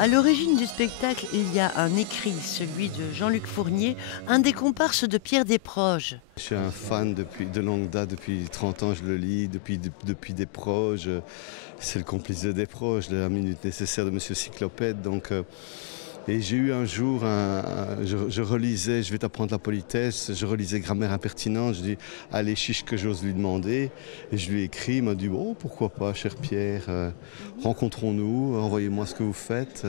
À l'origine du spectacle, il y a un écrit, celui de Jean-Luc Fournier, un des comparses de Pierre Desproges. Je suis un fan de longue date, depuis 30 ans je le lis, depuis Desproges. C'est le complice de Desproges, la minute nécessaire de Monsieur Cyclopède. Et j'ai eu un jour, je relisais, je vais t'apprendre la politesse, je relisais Grammaire impertinente, je dis, allez chiche que j'ose lui demander. Et je lui ai écrit, il m'a dit, oh pourquoi pas cher Pierre, rencontrons-nous, envoyez-moi ce que vous faites.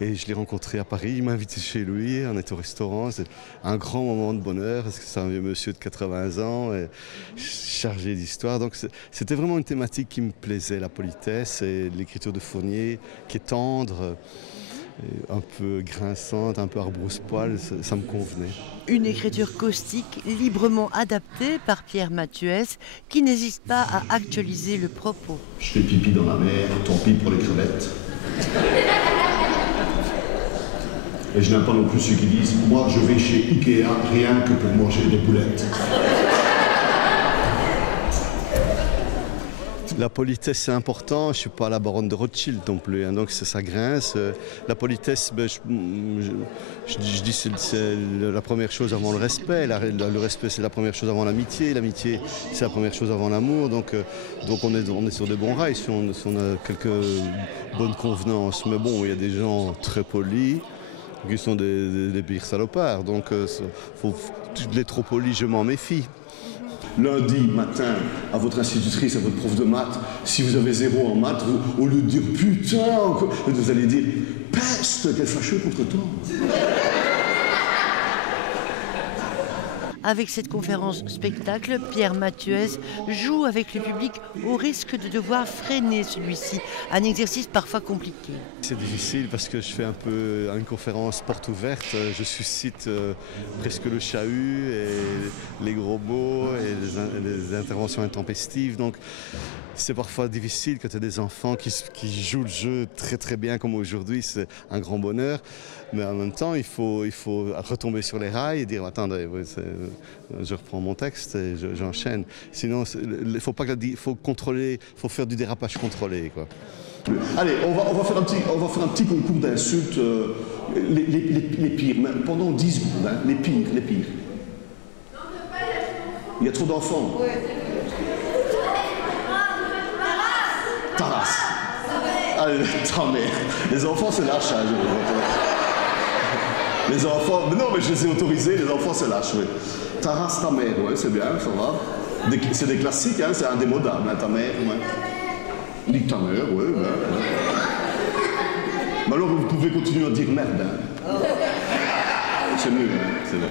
Et je l'ai rencontré à Paris, il m'a invité chez lui, on est au restaurant, c'est un grand moment de bonheur, parce que c'est un vieux monsieur de 80 ans, et chargé d'histoire. Donc c'était vraiment une thématique qui me plaisait, la politesse et l'écriture de Fournier, qui est tendre, un peu grinçante, un peu arbrousse-poil, ça me convenait. Une écriture caustique, librement adaptée par Pierre Mathuès, qui n'hésite pas à actualiser le propos. Je fais pipi dans la mer, tant pis pour les crevettes. Et je n'aime pas non plus ceux qui disent « Moi, je vais chez Ikea rien que pour manger des boulettes. » La politesse, c'est important. Je ne suis pas la baronne de Rothschild non plus, hein, donc ça grince. La politesse, je dis c'est la première chose avant le respect. Le respect, c'est la première chose avant l'amitié. L'amitié, c'est la première chose avant l'amour. Donc on est sur de bons rails si on a quelques bonnes convenances. Mais bon, il y a des gens très polis qui sont des pires salopards. Donc, les trop polis, je m'en méfie. Lundi matin, à votre institutrice, à votre prof de maths, si vous avez 0 en maths, vous, au lieu de dire « Putain », vous allez dire « Peste, quel fâcheux contre-temps ». Avec cette conférence-spectacle, Pierre Mathuès joue avec le public au risque de devoir freiner celui-ci, un exercice parfois compliqué. C'est difficile parce que je fais un peu une conférence porte ouverte, je suscite presque le chahut et les gros mots et les interventions intempestives. Donc c'est parfois difficile quand il y a des enfants qui jouent le jeu très très bien comme aujourd'hui, c'est un grand bonheur. Mais en même temps, il faut retomber sur les rails et dire « Attendez, je reprends mon texte et j'enchaîne ». Sinon, il faut contrôler, il faut faire du dérapage contrôlé, quoi. Allez, on va faire un petit concours d'insultes, les pires, mais pendant 10 secondes, hein, les pires. Il y a trop d'enfants. Taras. Allez, ta mère. Les enfants se lâchent, hein, les enfants, mais non, mais je les ai autorisés, les enfants se lâchent, oui. Taras, ta mère, ouais, c'est bien, ça va. C'est des classiques, hein, c'est indémodable, hein, ta mère, ouais. Nique ta mère, ouais, ouais. Mais alors, vous pouvez continuer à dire merde, hein. C'est mieux, hein, c'est vrai.